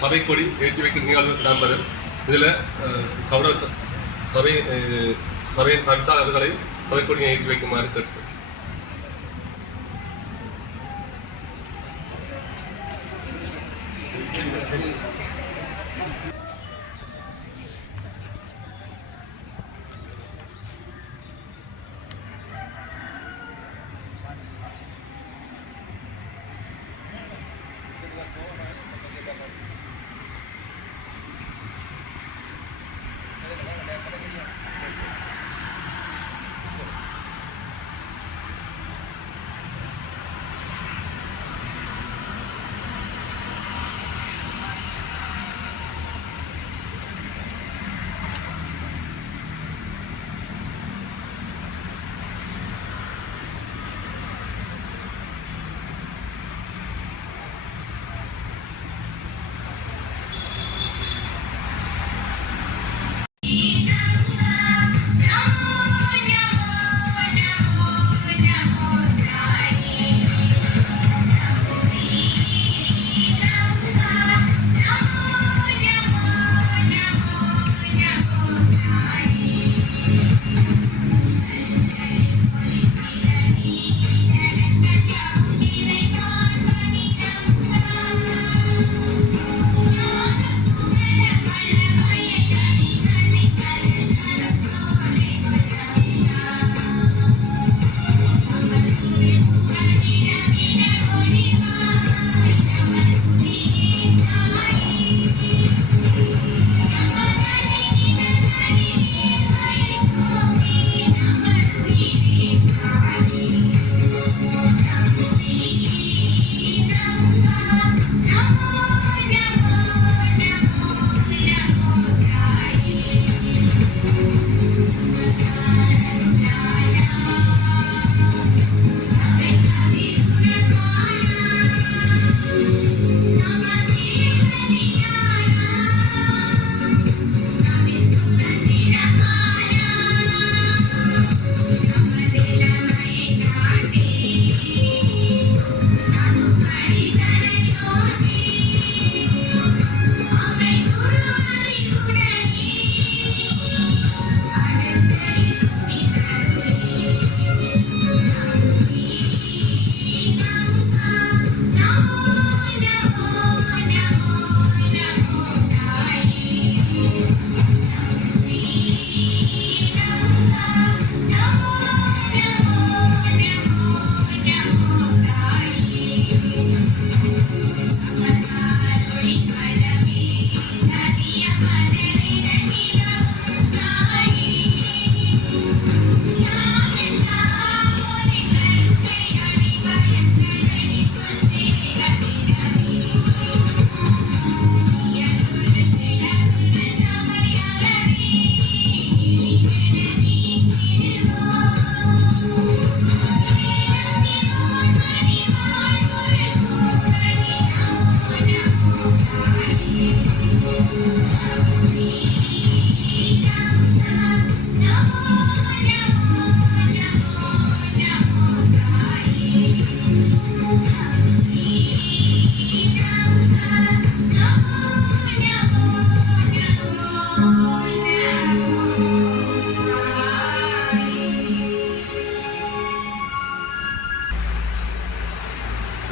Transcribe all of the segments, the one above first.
சபை கொடி ஏற்றி வைக்கும் நிகழ்வு இடம்பெறும். இதில் கௌரவ சபையின் தவிசாளர்களை சபை கொடியை ஏற்றி வைக்குமாறு கேட்டு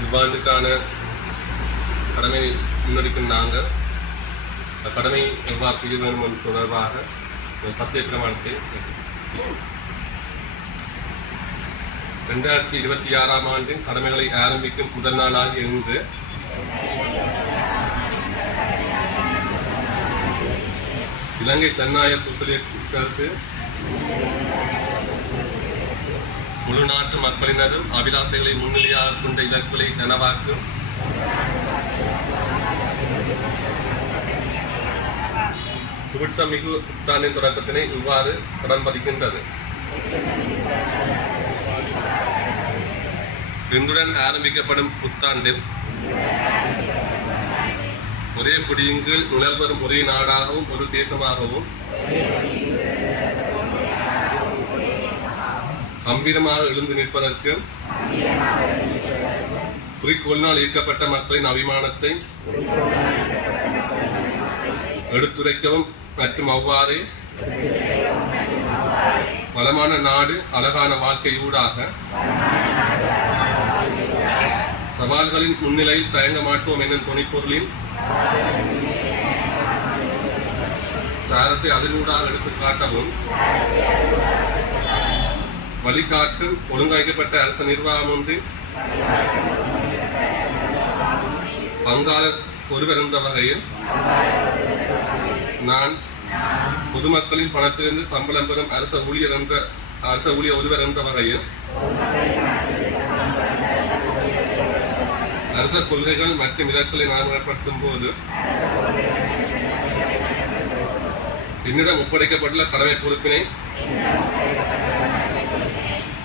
இவ்வாண்டுக்கான கடமை முன்னெடுக்கும் நாங்கள் கடமை எவ்வாறு செய்ய வேண்டும் என்பது தொடர்பாக சத்திய பிரமாணத்தை 2026 ஆண்டின் கடமைகளை ஆரம்பிக்கும் முதல் நாளாக இன்று இலங்கை ஜனநாயக சோசலிச அரசு முழு நாட்டு மக்களினதும் அபிலாசைகளை முன்னிலையாக கொண்ட இலக்குகளை நனவாக்கும் சுபிட்சமிகு புத்தாண்டின் தொடக்கத்தினை இவ்வாறு கடன் பதிக்கின்றது. இன்றுடன் ஆரம்பிக்கப்படும் புத்தாண்டில் ஒரே கொடியின் கீழ் நுழல்வரும் ஒரே நாடாகவும் ஒரு தேசமாகவும் கம்பீரமாக எழுந்து நிற்பதற்கு குறிக்கோளினால் ஈர்க்கப்பட்ட மக்களின் அபிமானத்தை எடுத்துரைக்கவும் மற்றும் அவ்வாறே வளமான நாடு அழகான வாழ்க்கையூடாக சவால்களின் முன்னிலையில் தயங்க மாட்டோம் என்னும் துணைப்பொருளின் சாரத்தை அதனூடாக எடுத்து காட்டவும் வழிகாட்டும் ஒழுங்கமைக்கப்பட்ட அரசு நிர்வாகம் ஒன்றின் பங்காளர் ஒருவர் என்ற வகையில் நான் பொதுமக்களின் பணத்திலிருந்து சம்பளம் பெறும் அரச ஊழியர் ஒருவர் என்ற வகையில் அரச கொள்கைகள் மற்றும் இலக்குகளை நடைமுறைப்படுத்தும் போது என்னிடம் ஒப்படைக்கப்பட்டுள்ள கடமை பொறுப்பினை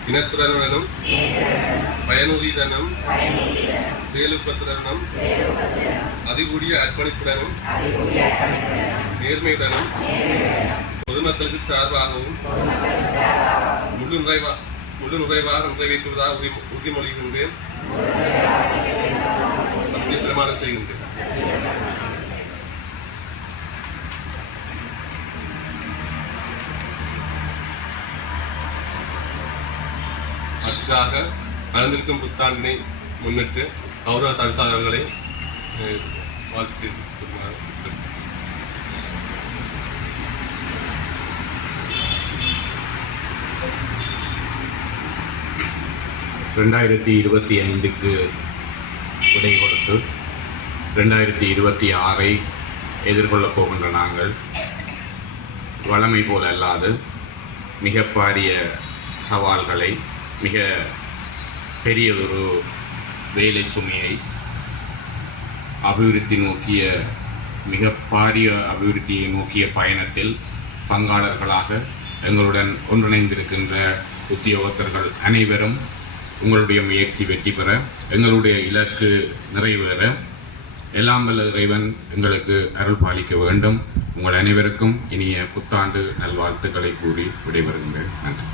இனத்துடனுடனும் பயனுறுதியுடனும் செயலூக்கத்துடனும் அதிகூடிய அர்ப்பணிப்புடனும் நேர்மையுடனும் பொதுமக்களுக்கு சார்பாகவும் முழு நிறைவாக நிறைவேற்றுவதாக உறுதிமொழிகின்றேன். சத்திய பிரமாணம் செய்கின்றேன். அதற்காக நடந்திருக்கும் புத்தாண்டினை முன்னிட்டு கௌரவ தவிசாளர்களை வாழ்த்து 2025க்கு விடை கொடுத்து 2026ஐ எதிர்கொள்ளப் போகின்ற நாங்கள் வழமை போல் அல்லாது மிக பாரிய சவால்களை, மிக பெரியதொரு வேலை சுமையை, அபிவிருத்தி நோக்கிய மிக பாரிய அபிவிருத்தியை நோக்கிய பயணத்தில் பங்காளர்களாக எங்களுடன் ஒன்றிணைந்திருக்கின்ற உத்தியோகத்தர்கள் அனைவரும் உங்களுடைய முயற்சி வெற்றி பெற, எங்களுடைய இலக்கு நிறைவேற எல்லாம் வல்ல இறைவன் எங்களுக்கு அருள் பாலிக்க வேண்டும். உங்கள் அனைவருக்கும் இனிய புத்தாண்டு நல்வாழ்த்துக்களை கூறி விடைபெறுகின்றேன். நன்றி.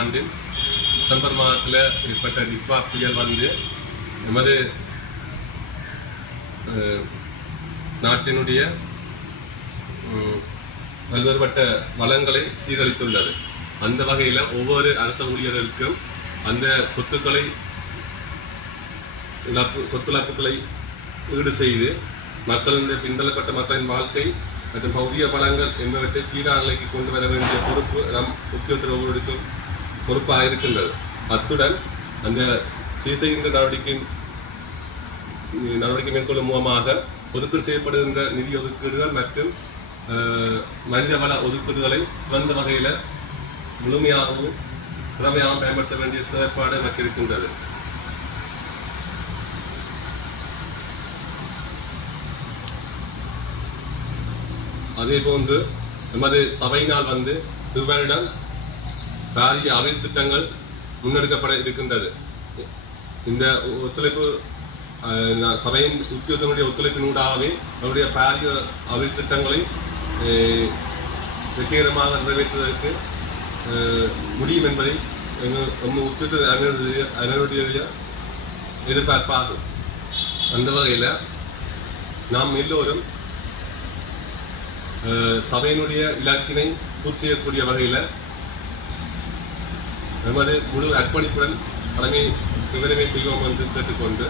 ஆண்டின் டிசம்பர் மாதத்தில் ஏற்பட்ட நிப்பா புயல் வந்து நமது நாட்டினுடைய பல்வேறுபட்ட வளங்களை சீரழித்துள்ளது. அந்த வகையில் ஒவ்வொரு அரச ஊழியர்களுக்கும் அந்த சொத்து இழப்புகளை ஈடு செய்து மக்களின் பின்தள்ளப்பட்ட மக்களின் வாழ்க்கை மற்றும் பௌதிக பலங்கள் என்பவற்றை சீரான நிலைக்கு கொண்டு வர வேண்டிய பொறுப்பு நம் உத்தியோகத்தர்களுக்கும் பொறுப்பாக இருக்கின்றது. அத்துடன் அந்த சீர் செய்கின்ற நடவடிக்கை மேற்கொள்ளும் மூலமாக ஒதுக்கீடு செய்யப்படுகின்ற நிதி ஒதுக்கீடுகள் மற்றும் மனிதவள ஒதுக்கீடுகளை சிறந்த வகையில் முழுமையாகவும் திறமையாகவும் பயன்படுத்த வேண்டிய தேவைப்பாடு நமக்கு இருக்கின்றது. அதே போன்று நமது சபையினால் வந்து இவ்வருடம் பாரிய அபிவிருத்தி திட்டங்கள் முன்னெடுக்கப்பட இருக்கின்றது. இந்த ஒத்துழைப்பு சபையின் உத்தியோகத்தினுடைய ஒத்துழைப்பினூடாகவே அவருடைய பாரிய அபிவிருத்தி திட்டங்களை வெற்றிகரமாக நிறைவேற்றுவதற்கு முடியும் என்பதை உத்தியோகத்தினுடைய எதிர்பார்ப்பாகும். அந்த வகையில் நாம் எல்லோரும் சபையினுடைய இலக்கினை பூர்த்தி செய்யக்கூடிய வகையில் நமது முழு அர்ப்பணிப்புடன் கடமை சிவனமே செய்வோம் என்று கேட்டுக்கொண்டு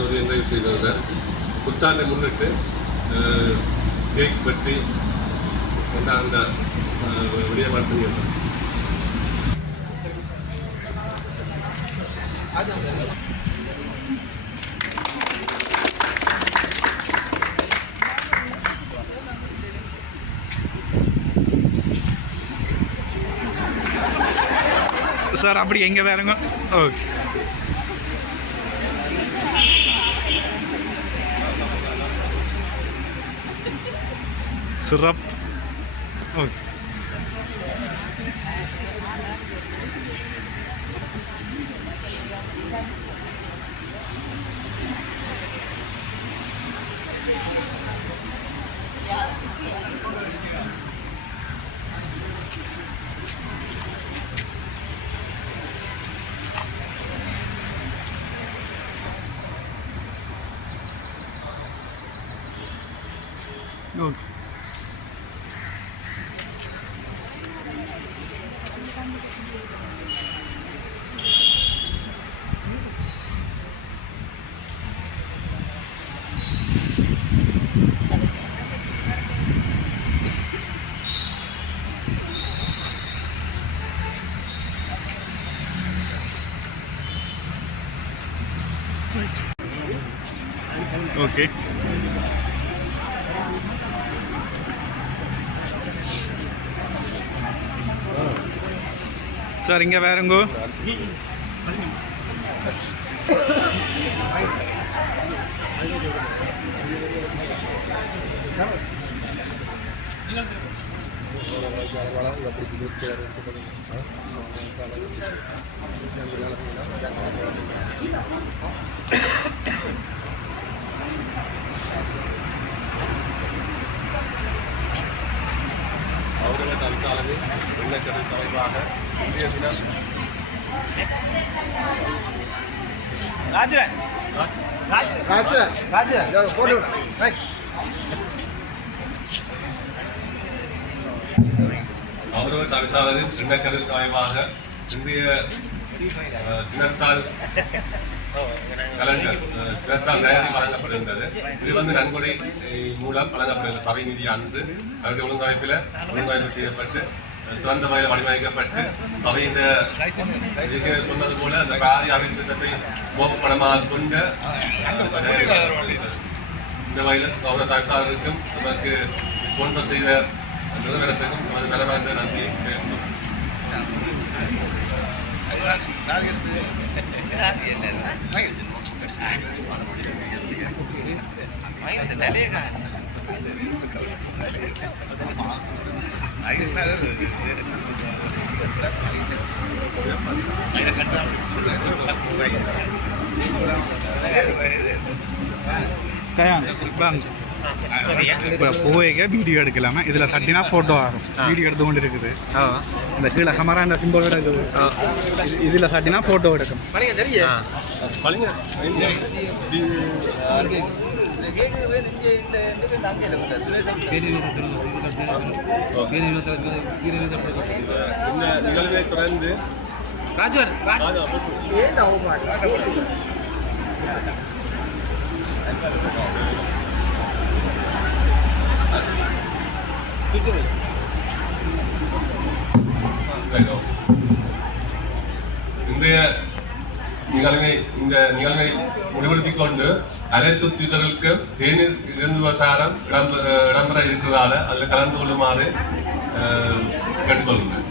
ஒரு நிறைவு செய்வதுடன் புத்தாண்டை முன்னிட்டு கேக் பற்றி கொண்டாட விடயமாற்றம் சார் அப்படி எங்கே வேறுங்க. ஓகே சிறப்பு. Okay okay. ஓகே. சார் இங்கே வேறுங்கோ. கௌரவ தற்காலமே வெள்ளக்கடல் தொடர்பாக இன்றைய தினம் கௌரவ தவிசாளரின் வெள்ளக்கடல் தொடர்பாக இன்றைய தினத்தால் கலண்டர் தினத்தால் நேரடி வழங்கப்படுகின்றது. இது நன்கொடை மூலம் வழங்கப்படுகின்ற சபை நிதி அன்று அவருடைய ஒழுங்கமைப்பு செய்யப்பட்டு சிறந்த வகையில் வடிவமைக்கப்பட்டு சபை இந்த சொன்னது போல அந்த பாரிய அபிவிருத்தி மோப்பணமாக கொண்ட இந்த வகையில் கௌரவ தவிசாளருக்கும் நமக்கு ஸ்பான்சர் செய்த நிறுவனத்துக்கும் நமது நலமார்ந்த நன்றி வேண்டும். இப்போ போவேக வீடியோ எடுக்கலாமா? இதில் சட்டினா ஃபோட்டோ ஆகும். வீடியோ எடுத்து கொண்டு இருக்குது. இந்த கீழே கமரா இந்த சிம்பிள் இருக்குது. இதில் சட்டினா ஃபோட்டோ எடுக்கும். இந்த நிகழ்வை தொடர்ந்து இன்றைய நிகழ்வை முடிவெடுத்திக் கொண்டு அனைத்து தூதர்களுக்கு தேநீர் விருந்துவசாரம் இடம்பெற இருக்கிறதால அதில் கலந்து கொள்ளுமாறு கேட்டுக்கொள்கிறேன்.